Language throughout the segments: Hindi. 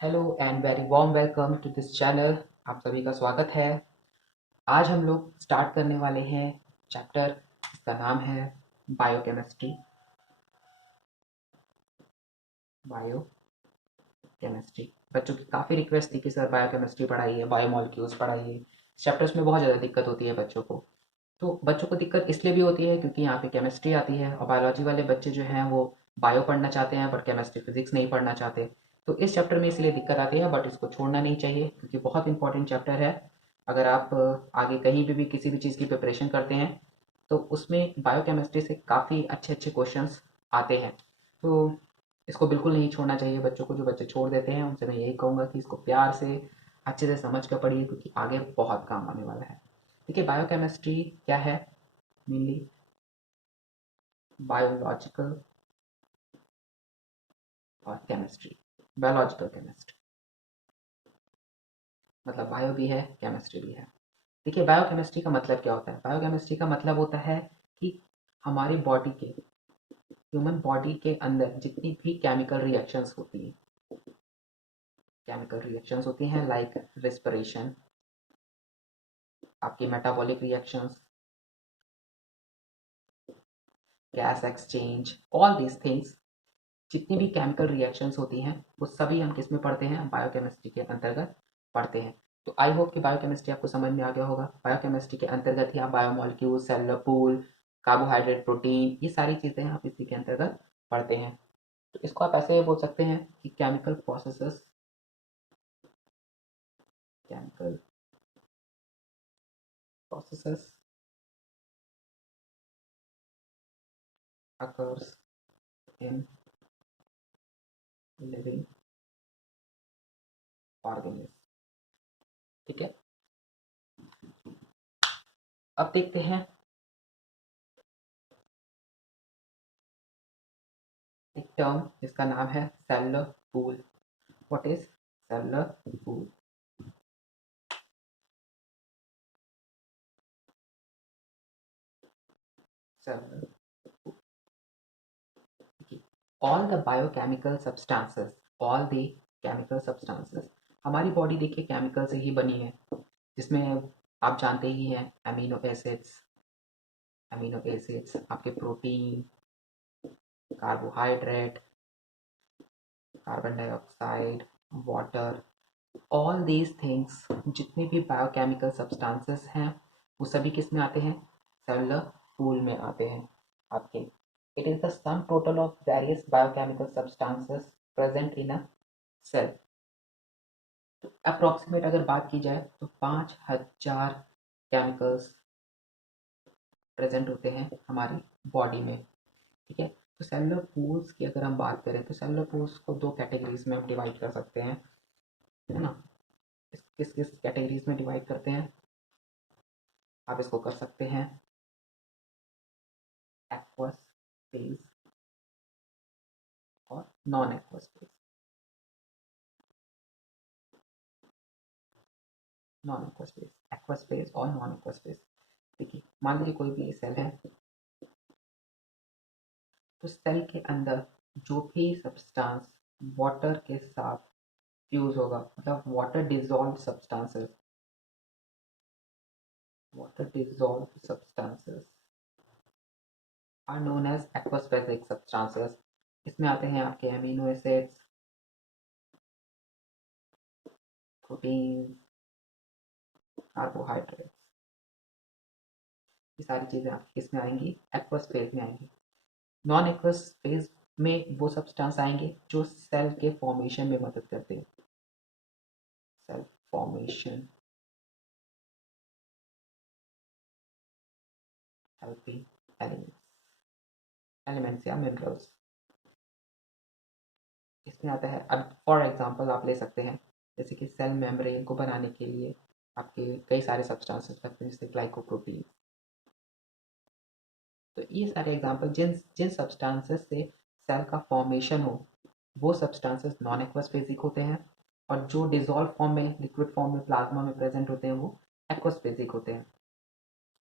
Hello and very warm welcome to this channel. आप सभी का स्वागत है। आज हम लोग स्टार्ट करने वाले हैं चैप्टर। इसका नाम है बायोकेमिस्ट्री। बायोकेमिस्ट्री बच्चों की काफ़ी रिक्वेस्ट थी कि सर बायोकेमिस्ट्री पढ़ाइए, बायोमोलिक्यूल्स पढ़ाइए। चैप्टर्स में बहुत ज़्यादा दिक्कत होती है बच्चों को। तो बच्चों को दिक्कत इसलिए भी होती है क्योंकि यहाँ पे केमिस्ट्री आती है और बायोलॉजी वाले बच्चे जो हैं वो बायो पढ़ना चाहते हैं बट केमिस्ट्री फिजिक्स नहीं पढ़ना चाहते। तो इस चैप्टर में इसलिए दिक्कत आती है, बट इसको छोड़ना नहीं चाहिए क्योंकि बहुत इंपॉर्टेंट चैप्टर है। अगर आप आगे कहीं भी किसी भी चीज़ की प्रिपरेशन करते हैं तो उसमें बायोकेमिस्ट्री से काफ़ी अच्छे अच्छे क्वेश्चंस आते हैं। तो इसको बिल्कुल नहीं छोड़ना चाहिए बच्चों को। जो बच्चे छोड़ देते हैं उनसे मैं यही कहूँगा कि इसको प्यार से अच्छे से समझ कर पढ़िए क्योंकि आगे बहुत काम आने वाला है। देखिए बायोकेमिस्ट्री क्या है। मेनली बायोलॉजिकल और केमिस्ट्री। बायोलॉजिकल केमिस्ट्री मतलब बायो भी है, केमिस्ट्री भी है। देखिए बायोकेमिस्ट्री का मतलब क्या होता है। बायोकेमिस्ट्री का मतलब होता है कि हमारी बॉडी के, ह्यूमन बॉडी के अंदर जितनी भी केमिकल रिएक्शंस होती हैं लाइक रेस्पिरेशन, आपकी metabolic reactions, gas exchange, all these things, जितनी भी केमिकल रिएक्शंस होती हैं वो सभी हम किस में पढ़ते हैं, बायोकेमिस्ट्री के अंतर्गत पढ़ते हैं। तो आई होप कि बायोकेमिस्ट्री आपको समझ में आ गया होगा। बायोकेमिस्ट्री के अंतर्गत ही आप biomolecule, cellular pool, carbohydrate, protein, ये सारी चीज़ें आप इसी के अंतर्गत पढ़ते हैं। तो इसको आप ऐसे बोल सकते हैं कि chemical processes occurs in living organism। ठीक है, अब देखते हैं एक टर्म जिसका नाम है cellular pool. What is cellular pool? Cellular all the biochemical substances, all the chemical substances. हमारी बॉडी देखिए केमिकल से ही बनी है, जिसमें आप जानते ही हैं अमीनो एसिड्स आपके protein, carbohydrate, carbon dioxide, water, all these things, जितने भी बायोकेमिकल सब्सटेंसेस हैं वो सभी किस में आते हैं, सेलुलर पूल में आते हैं आपके। It is the sum total of various biochemical substances present in a cell. तो अप्रोक्सीमेट अगर बात की जाए तो 5,000 केमिकल्स प्रेजेंट होते हैं हमारी बॉडी में। ठीक है, तो सेलुलर पूल्स की अगर हम बात करें तो सेलुलर पूल्स को दो कैटेगरीज में हम डिवाइड कर सकते हैं, है ना। किस किस कैटेगरीज में डिवाइड करते हैं, आप इसको कर सकते हैं एक्वस फेज और non aqueous phase. Non aqueous phase, aqueous phase और नॉन एक्वस फेज। देखिए मान लीजिए कोई भी सेल है, तो सेल के अंदर जो भी सब्सटेंस वाटर के साथ फ्यूज होगा, मतलब water dissolve substances are known as aqueous phasic substances. इसमें आते हैं आपके अमीनो एसिड्स, प्रोटीन, कार्बोहाइड्रेट्स, ये सारी चीज़ें आपकी किस में आएंगी, एक्वस फेज में आएंगी। नॉन एक्वस फेज में वो सब्सटेंस आएंगे जो सेल के फॉर्मेशन में मदद करते हैं। सेल फॉर्मेशन, हेल्पिंग एलिमेंट्स या मिनरल्स, इसमें आता है। अब फॉर एग्जांपल आप ले सकते हैं जैसे कि सेल मेम्ब्रेन को बनाने के लिए आपके कई सारे सब्सटेंसेस लगते हैं, जैसे ग्लाइकोप्रोटीन। तो ये सारे एग्जांपल जिन जिन सब्सटेंसेस से सेल का फॉर्मेशन हो, वो सब्सटेंसेस नॉन एक्वस बेसिक होते हैं। और जो डिजॉल्व फॉर्म में, लिक्विड फॉर्म में, प्लाज्मा में प्रेजेंट होते हैं वो एक्वस बेसिक होते हैं।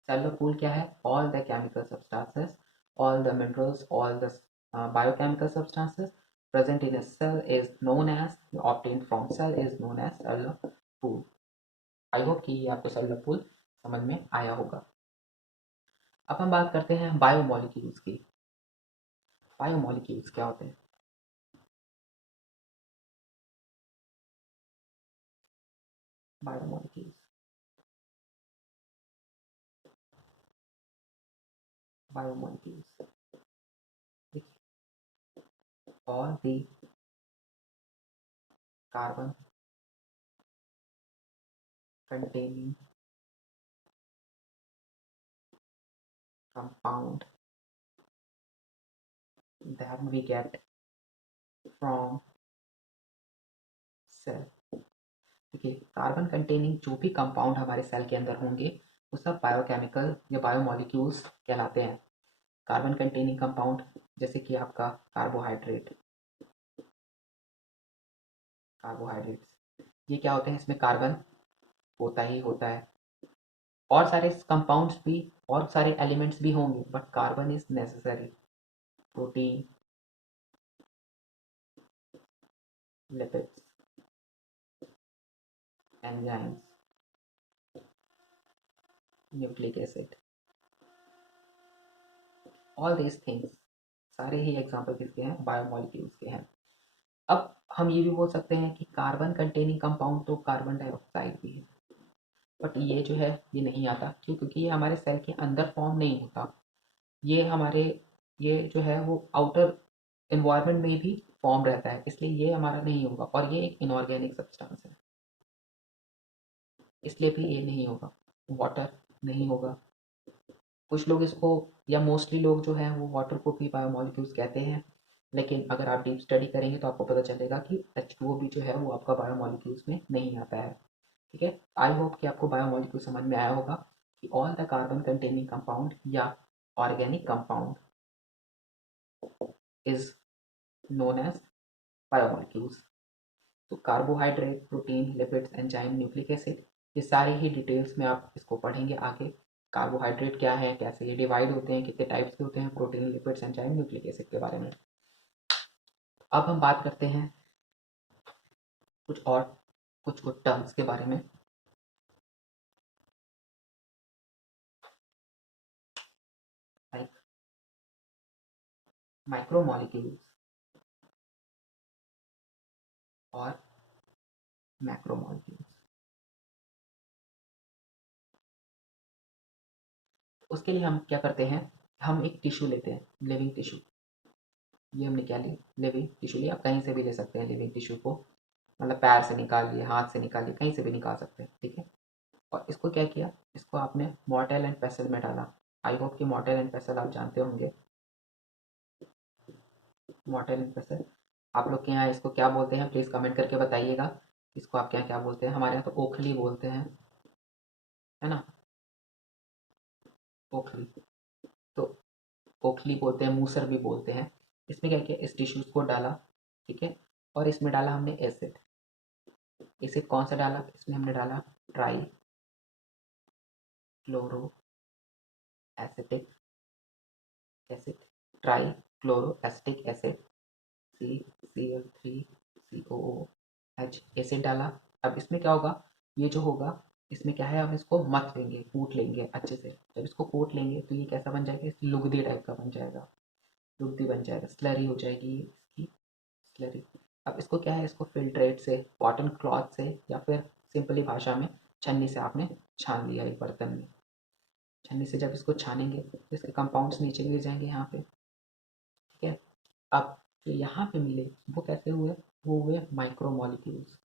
सेलुलर पूल क्या है, all the chemical substances, all the minerals, all the biochemical substances present in a cell is known as, obtained from cell is known as cellular pool. I hope कि ये आपको सेलुलर पूल समझ में आया होगा। अब हम बात करते हैं बायोमोलिक्यूल्स की। बायोमोलिक्यूल्स क्या होते हैं? Biomolecules biomolecules all the carbon containing compound that we get from cell। देखिए, कार्बन कंटेनिंग जो भी कंपाउंड हमारे सेल के अंदर होंगे वो सब बायोकेमिकल या बायोमोलिक्यूल्स कहलाते हैं। कार्बन कंटेनिंग कंपाउंड जैसे कि आपका कार्बोहाइड्रेट्स, ये क्या होते हैं? इसमें कार्बन होता ही होता है। और सारे कंपाउंड्स भी और सारे एलिमेंट्स भी होंगे but carbon is necessary. Protein, lipids, enzymes, nucleic acid, all these things, सारे ही एग्जाम्पल किसके हैं? बायोमोलिक्यूल्स के हैं। अब हम ये भी बोल सकते हैं कि कार्बन कंटेनिंग कंपाउंड तो कार्बन डाइऑक्साइड भी है, बट ये जो है ये नहीं आता। क्यों? क्योंकि ये हमारे सेल के अंदर फॉर्म नहीं होता। ये जो है वो आउटर इन्वायरमेंट में भी फॉर्म रहता है, इसलिए ये हमारा नहीं होगा। और ये एक इनऑर्गेनिक सब्सटेंस है, इसलिए भी ये नहीं होगा। वाटर नहीं होगा। कुछ लोग इसको, या मोस्टली लोग जो हैं वो वाटर को भी बायोमोलिक्यूल्स कहते हैं, लेकिन अगर आप डीप स्टडी करेंगे तो आपको पता चलेगा कि H2O भी जो है वो आपका बायोमोलिक्यूल्स में नहीं आता है। ठीक है, आई होप कि आपको बायोमोलिक्यूल समझ में आया होगा कि all the carbon containing compound या organic compound is known as biomolecules. तो carbohydrate, protein, lipids, enzyme, nucleic acid, ये सारे ही डिटेल्स में आप इसको पढ़ेंगे आगे। कार्बोहाइड्रेट क्या है, कैसे ये डिवाइड होते हैं, कितने टाइप्स के होते हैं, protein, lipids, enzyme, nucleic acid के बारे में। अब हम बात करते हैं कुछ और कुछ टर्म्स के बारे में। लाइक माइक्रोमोलिक्यूल्स और मैक्रोमोलिक्यूल्स। उसके लिए हम क्या करते हैं? हम एक टिश्यू लेते हैं, लिविंग टिश्यू। ये हमने क्या ली? लिविंग टिश्यू लिया। आप कहीं से भी ले सकते हैं लिविंग टिश्यू को, मतलब पैर से निकालिए, हाथ से निकालिए, कहीं से भी निकाल सकते हैं। ठीक है, और इसको क्या किया? इसको आपने मॉर्टेल एंड पेसल में डाला। आई होप कि मॉर्टेल एंड पेसल आप जानते होंगे। मॉर्टेल एंड पेसल आप लोग के यहाँ इसको क्या बोलते हैं? प्लीज़ कमेंट करके बताइएगा। इसको आप क्या क्या बोलते हैं? हमारे यहाँ तो ओखली बोलते हैं, है ना? ओखली, तो ओखली बोलते हैं, मूसर भी बोलते हैं। इसमें क्या किया? इस टिश्यूज़ को डाला, ठीक है, और इसमें डाला हमने एसिड। एसिड कौन सा डाला? इसमें हमने डाला try chloro acetic acid, try chloro acetic acid, CCl3COOH acid डाला। अब इसमें क्या होगा? ये जो होगा इसमें क्या है, हम इसको मथ लेंगे, कूट लेंगे अच्छे से। जब इसको कूट लेंगे तो ये कैसा बन जाएगा? लुगदी टाइप का बन जाएगा, लुगदी बन जाएगा, स्लरी हो जाएगी इसकी, स्लरी। अब इसको क्या है? इसको फिल्ट्रेट से, कॉटन क्लॉथ से, या फिर सिंपली भाषा में छन्नी से आपने छान लिया एक बर्तन में। छन्नी से जब इसको छानेंगे तो इसके कंपाउंड्स नीचे गिर जाएंगे यहाँ पे। ठीक है, अब जो यहाँ पे मिले वो कैसे हुए? वो हुए माइक्रोमोलिक्यूल्स।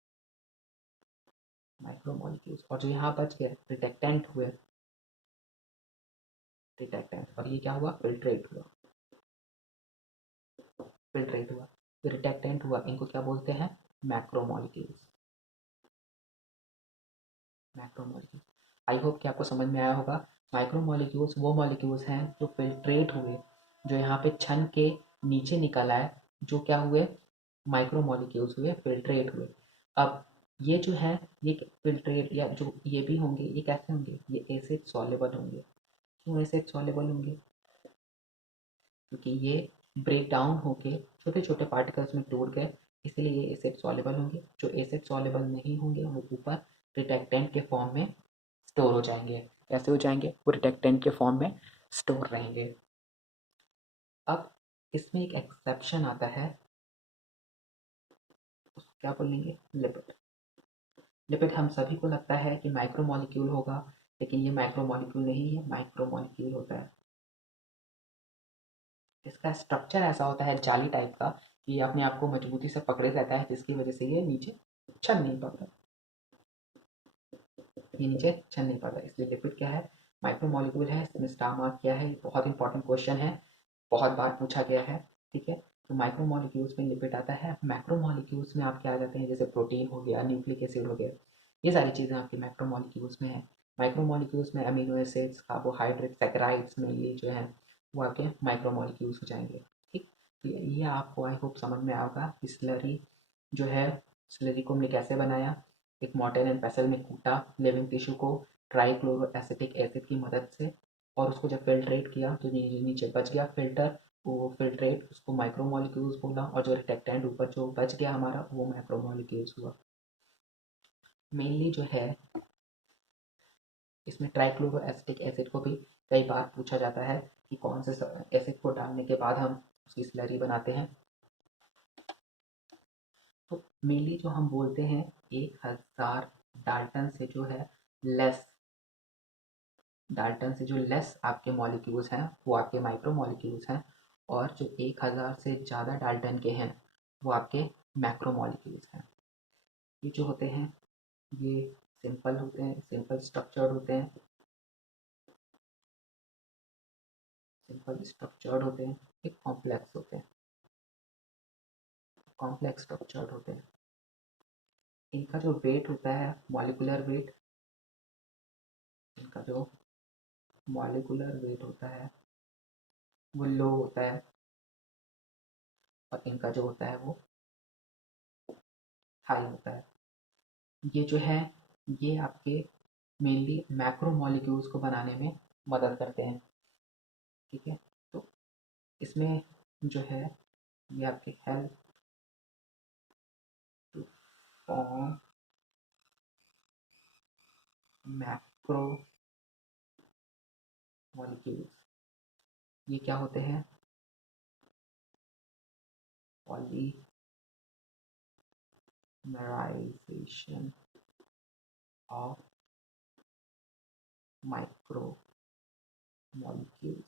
माइक्रोमोलिक्यूल्स, और जो यहाँ बच गए रिडक्टेंट हुए, रिडक्टेंट, और ये क्या हुआ? फिल्ट्रेट हुआ, फिल्ट्रेट हुआ, रिडक्टेंट हुआ। इनको क्या बोलते हैं? मैक्रोमोलिक्यूल्स। मैक्रोमोलिक्यूल्स, आई होप कि आपको समझ में आया होगा। माइक्रोमोलिक्यूल्स वो मॉलिक्यूल्स हैं जो फिल्ट्रेट हुए, जो यहाँ पे छन के नीचे निकल आए, जो क्या हुए? माइक्रोमोलिक्यूल्स हुए, फिल्ट्रेट हुए। अब ये जो है, ये फिल्ट्रेट या जो ये भी होंगे, ये कैसे होंगे? ये एसिड सॉल्युबल होंगे। क्यों एसिड सॉल्युबल होंगे? क्योंकि ये ब्रेक डाउन होके छोटे छोटे पार्टिकल्स में टूट गए, इसलिए ये एसिड सॉल्युबल होंगे। जो एसिड सॉल्युबल नहीं होंगे वो ऊपर रिडक्टेंट के फॉर्म में स्टोर हो जाएंगे। कैसे हो जाएंगे? वो रिडक्टेंट के फॉर्म में स्टोर रहेंगे। अब इसमें एक एक्सेप्शन आता है, उसको क्या बोलेंगे? लिपिड। लिपिड हम सभी को लगता है कि माइक्रोमोलिक्यूल होगा, लेकिन ये माइक्रोमोलिक्यूल नहीं है, माइक्रोमोलिक्यूल होता है। इसका स्ट्रक्चर ऐसा होता है जाली टाइप का कि ये अपने आप को मजबूती से पकड़े रहता है, जिसकी वजह से ये नीचे छन नहीं पाता। ये नीचे छन नहीं पाता, इसलिए लिपिड क्या है? माइक्रोमोलिक्यूल है। इसमें स्टार मार्क किया है, बहुत इंपॉर्टेंट क्वेश्चन है, बहुत बार पूछा गया है। ठीक है, तो माइक्रोमोलिक्यूल्स में लिपिड आता है। मैक्रोमोलिक्यूल्स में आपके आ जाते हैं जैसे प्रोटीन हो गया, न्यूक्लिक एसिड हो गया, ये सारी चीज़ें आपकी मैक्रोमोलिक्यूल्स में है। माइक्रोमोलिक्यूल्स में अमीनो एसिड्स, कार्बोहाइड्रेट, सैकराइड्स में ये जो है वो आपके माइक्रोमोलिक्यूल्स हो जाएंगे। ठीक, तो ये आपको आई होप समझ में आएगा। स्लरी जो है, स्लरी को हमने कैसे बनाया? एक मॉर्टेर एंड पेसल में कूटा लिविंग टिश्यू को ट्राइक्लोरो एसिटिक एसिड की मदद से, और उसको जब फिल्ट्रेट किया तो नीचे बच गया फिल्टर, वो फिल्ट्रेट उसको माइक्रोमोलिक्यूल्स बोला, और जो रिटेक्टेंट ऊपर जो बच गया हमारा वो मैक्रोमोलिक्यूल्स हुआ। मेनली जो है इसमें ट्राइक्लोरो एसिटिक एसिड को भी कई बार पूछा जाता है कि कौन से एसिड को डालने के बाद हम उसकी स्लरी बनाते हैं। तो मेनली जो हम बोलते हैं 1000 डाल्टन से जो है लेस, डाल्टन से जो लेस आपके मॉलिक्यूल्स हैं वो आपके माइक्रो मॉलिक्यूल्स हैं, और जो 1000 से ज़्यादा डाल्टन के हैं वो आपके मैक्रो मॉलिक्यूल्स हैं। ये जो होते हैं ये सिंपल होते हैं, सिंपल स्ट्रक्चर्ड होते हैं, सिंपल स्ट्रक्चर्ड होते हैं, एक कॉम्प्लेक्स होते हैं, कॉम्प्लेक्स स्ट्रक्चर्ड होते हैं। इनका जो वेट होता है मॉलिकुलर वेट, इनका जो मॉलिकुलर वेट होता है वो लो होता है, और इनका जो होता है वो हाई होता है। ये जो है ये आपके मेनली मैक्रो मॉलिक्यूल्स को बनाने में मदद करते हैं। ठीक है, तो इसमें जो है ये आपके help to form macro molecules. ये क्या होते हैं? Polymerisation of micro molecules.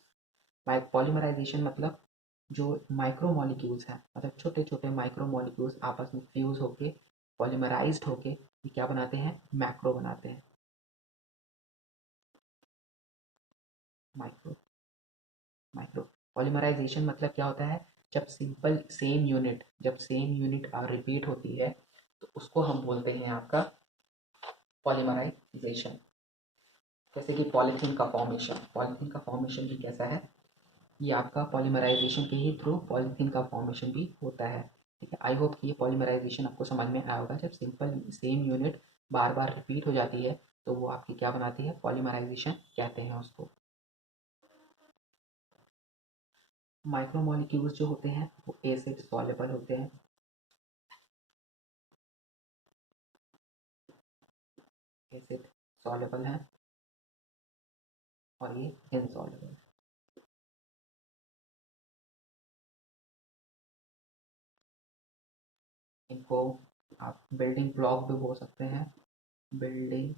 Polymerisation मतलब जो माइक्रो मॉलिक्यूल्स हैं, मतलब छोटे छोटे माइक्रो मॉलिक्यूल्स आपस में फ्यूज होके पॉलीमराइज्ड होके ये क्या बनाते हैं? मैक्रो बनाते हैं। माइक्रो माइक्रो पॉलीमराइजेशन मतलब क्या होता है? जब सिंपल सेम यूनिट रिपीट होती है तो उसको हम बोलते हैं आपका पॉलीमराइजेशन। जैसे कि पॉलीथीन का फॉर्मेशन भी कैसा है? ये आपका पॉलीमराइजेशन के ही थ्रू पॉलीथीन का फॉर्मेशन भी होता है। ठीक है, आई होप कि ये पॉलीमराइजेशन आपको समझ में आया होगा। जब सिंपल सेम यूनिट बार बार रिपीट हो जाती है तो वो आपकी क्या बनाती है? पॉलीमराइजेशन कहते हैं उसको। माइक्रोमोलिक्यूल्स जो होते हैं वो एसिड सॉल्युबल होते हैं, एसिड सॉल्युबल हैं, और ये इनसॉल्युबल। इनको आप बिल्डिंग ब्लॉक भी बोल सकते हैं, building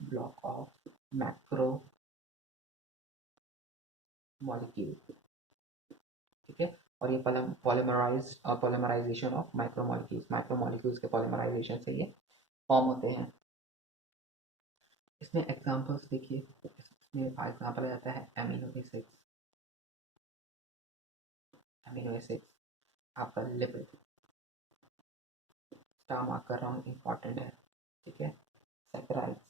block of macro molecule. ठीक है, और ये पॉलीमराइजेशन ऑफ माइक्रोमोलिक्यूल्स के पॉलीमराइजेशन से ये फॉर्म होते हैं। इसमें एग्जांपल्स देखिए, इसमें एग्जांपल आ जाता है अमीनो एसिड्स, आपका लिपिड, स्टार मार्क कर रहा हूँ, इंपॉर्टेंट है। ठीक है, सैकराइड्स,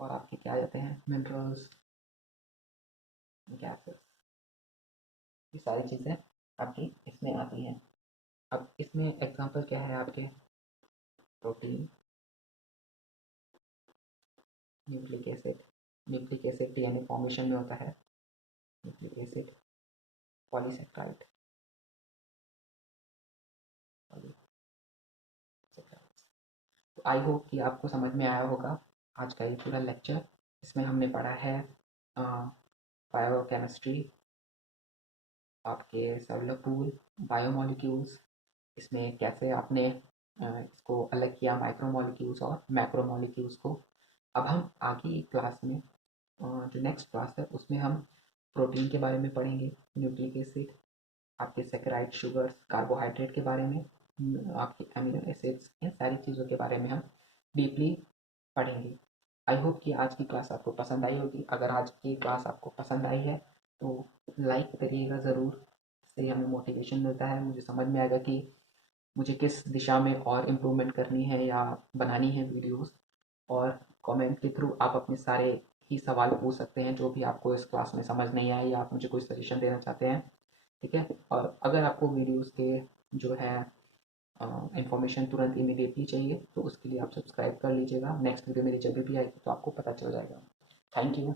और आपके क्या आ जाते हैं? मिनरल्स, गैसेस, ये सारी चीज़ें आपकी इसमें आती हैं। अब इसमें एग्जांपल क्या है आपके? Protein, nucleic acid, nucleic acid DNA formation में होता है, न्यूक्लिक एसिड पॉलीसेक्राइड, तो आई होप कि आपको समझ में आया होगा आज का ये पूरा लेक्चर। इसमें हमने पढ़ा है बायोकेमिस्ट्री, आपके सेलुलर पूल, बायोमोलिक्यूल्स, इसमें कैसे आपने इसको अलग किया माइक्रोमोलिक्यूल्स और मैक्रोमोलिक्यूल्स को। अब हम आगे की क्लास में जो नेक्स्ट क्लास है उसमें हम प्रोटीन के बारे में पढ़ेंगे, न्यूक्लिक एसिड, आपके सेकेराइड शुगर्स, कार्बोहाइड्रेट के बारे में, आपके अमीनो एसिड्स, इन सारी चीज़ों के बारे में हम डीपली पढ़ेंगे। आई होप कि आज की क्लास आपको पसंद आई होगी। अगर आज की क्लास आपको पसंद आई है तो लाइक करिएगा ज़रूर, इससे हमें मोटिवेशन मिलता है, मुझे समझ में आएगा कि मुझे किस दिशा में और इम्प्रूवमेंट करनी है या बनानी है वीडियोस। और कमेंट के थ्रू आप अपने सारे ही सवाल पूछ सकते हैं जो भी आपको इस क्लास में समझ नहीं आए या आप मुझे कोई सजेशन देना चाहते हैं, ठीक है। और अगर आपको वीडियोस के जो है इंफॉर्मेशन तुरंत इमीडिएटली चाहिए तो उसके लिए आप सब्सक्राइब कर लीजिएगा, नेक्स्ट वीडियो मेरी जब भी आएगी तो आपको पता चल जाएगा। Thank you.